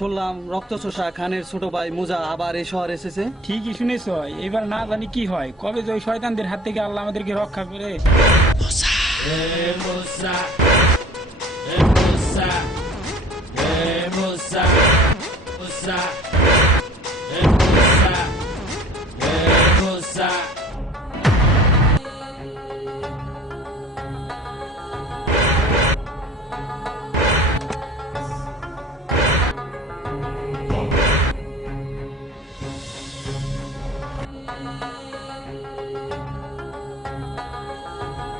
শুনলাম রক্তচোষা খানের ছোট ভাই মুজা আবার এই শহরে এসেছে। ঠিকই শুনেছ, এবার না জানি কি হয়, কবে যে ওই শয়তানদের হাত থেকে আল্লাহ আমাদেরকে রক্ষা করে। Musa